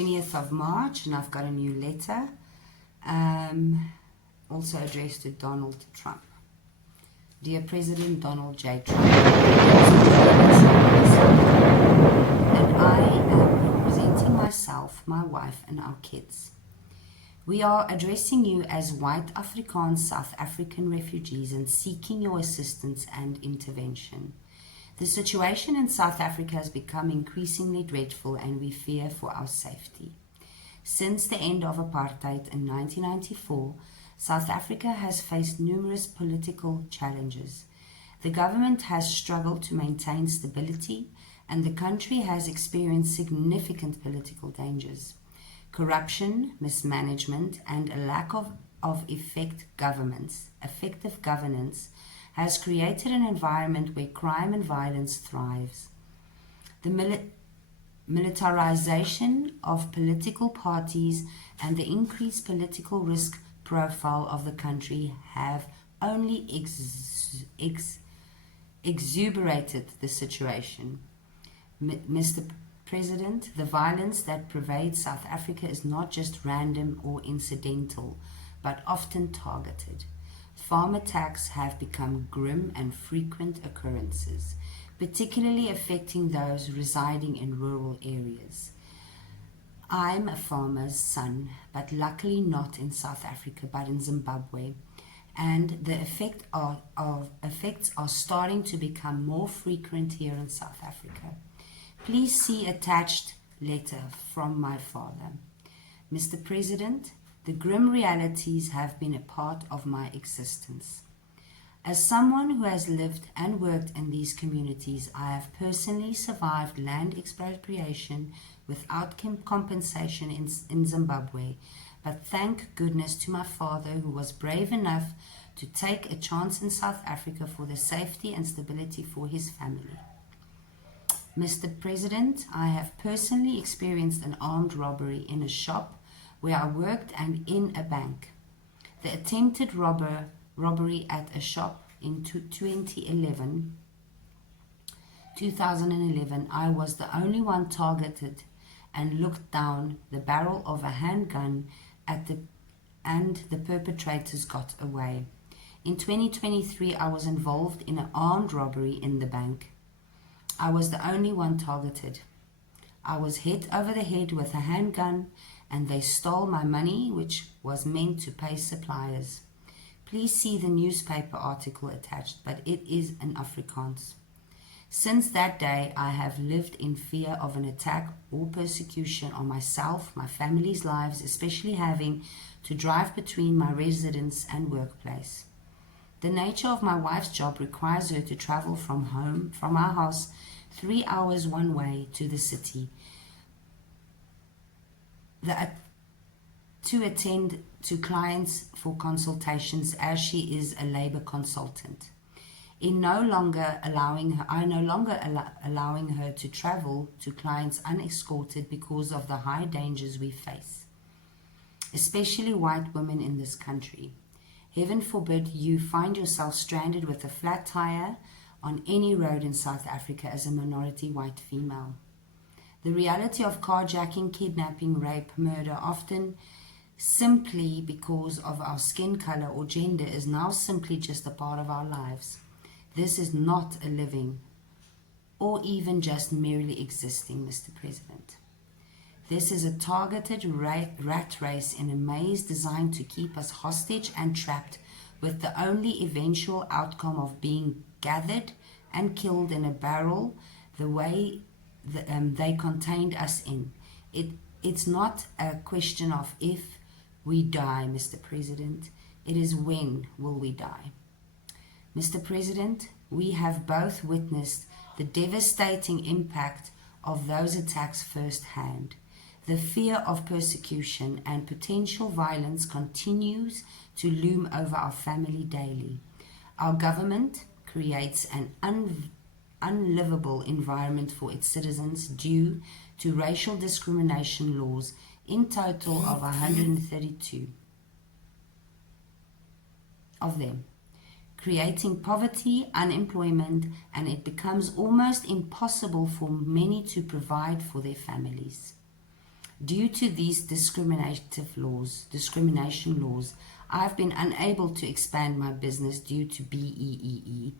20th of March, and I've got a new letter, also addressed to Donald Trump. Dear President Donald J. Trump, and I am representing myself, my wife, and our kids. We are addressing you as white Afrikaans South African refugees and seeking your assistance and intervention. The situation in South Africa has become increasingly dreadful, and we fear for our safety. Since the end of apartheid in 1994, South Africa has faced numerous political challenges. The government has struggled to maintain stability, and the country has experienced significant political dangers. Corruption, mismanagement, and a lack of effective governance has created an environment where crime and violence thrives. The militarization of political parties and the increased political risk profile of the country have only exuberated the situation. Mr. President, the violence that pervades South Africa is not just random or incidental, but often targeted. Farm attacks have become grim and frequent occurrences, particularly affecting those residing in rural areas. I'm a farmer's son, but luckily not in South Africa, but in Zimbabwe, and the effects are starting to become more frequent here in South Africa. Please see attached letter from my father. Mr. President, the grim realities have been a part of my existence. As someone who has lived and worked in these communities, I have personally survived land expropriation without compensation in Zimbabwe, but thank goodness to my father, who was brave enough to take a chance in South Africa for the safety and stability for his family. Mr. President, I have personally experienced an armed robbery in a shop where I worked and in a bank. The attempted robbery at a shop in 2011, I was the only one targeted and looked down the barrel of a handgun and the perpetrators got away. In 2023, I was involved in an armed robbery in the bank. I was the only one targeted. I was hit over the head with a handgun, and they stole my money, which was meant to pay suppliers. Please see the newspaper article attached, but it is in Afrikaans. Since that day, I have lived in fear of an attack or persecution on myself, my family's lives, especially having to drive between my residence and workplace. The nature of my wife's job requires her to travel from our house, 3 hours one way to the city, to attend to clients for consultations, as she is a labor consultant. I no longer allowing her to travel to clients unescorted because of the high dangers we face, especially white women in this country. Heaven forbid you find yourself stranded with a flat tire on any road in South Africa as a minority white female. The reality of carjacking, kidnapping, rape, murder, often simply because of our skin color or gender, is now simply just a part of our lives. This is not a living or even just merely existing, Mr. President. This is a targeted rat race in a maze designed to keep us hostage and trapped, with the only eventual outcome of being gathered and killed in a barrel the way they contained us in. It's not a question of if we die, Mr. President. It is when will we die. Mr. President, we have both witnessed the devastating impact of those attacks firsthand. The fear of persecution and potential violence continues to loom over our family daily. Our government creates an unlivable environment for its citizens due to racial discrimination laws, in total of 132 of them, creating poverty, unemployment, and it becomes almost impossible for many to provide for their families. Due to these discrimination laws, I've been unable to expand my business due to BEE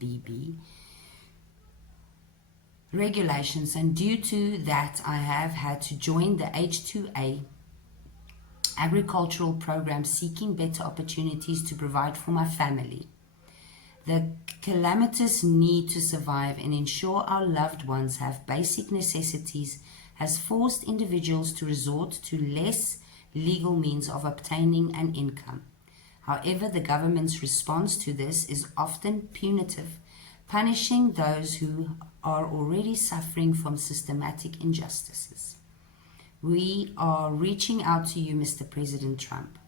regulations, and due to that I have had to join the H2A agricultural program, seeking better opportunities to provide for my family. The calamitous need to survive and ensure our loved ones have basic necessities has forced individuals to resort to less legal means of obtaining an income. However, the government's response to this is often punitive, punishing those who are already suffering from systematic injustices. We are reaching out to you, Mr. President Trump,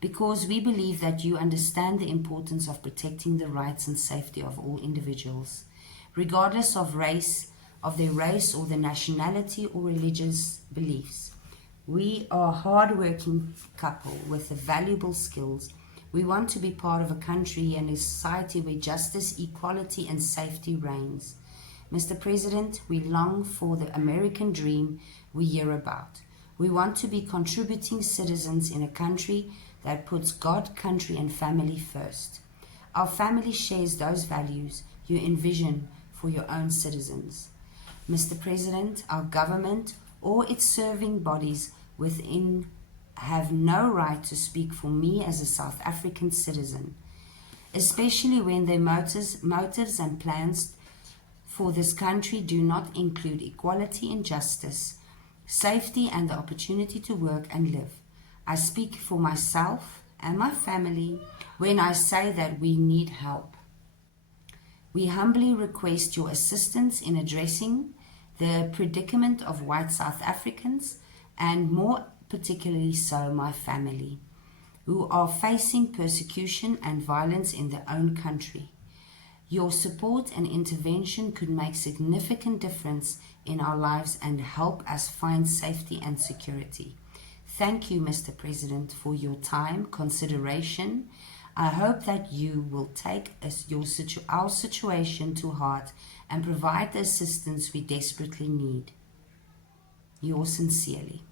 because we believe that you understand the importance of protecting the rights and safety of all individuals, regardless of their race or their nationality or religious beliefs. We are a hard-working couple with valuable skills. We want to be part of a country and a society where justice, equality, and safety reigns. Mr. President, we long for the American dream we hear about. We want to be contributing citizens in a country that puts God, country, and family first. Our family shares those values you envision for your own citizens. Mr. President, our government or its serving bodies within have no right to speak for me as a South African citizen, especially when their motives and plans for this country do not include equality and justice, safety, and the opportunity to work and live. I speak for myself and my family when I say that we need help. We humbly request your assistance in addressing the predicament of white South Africans, and more particularly so my family, who are facing persecution and violence in their own country. Your support and intervention could make significant difference in our lives and help us find safety and security. Thank you, Mr. President, for your time, consideration. I hope that you will take our situation to heart and provide the assistance we desperately need. Yours sincerely.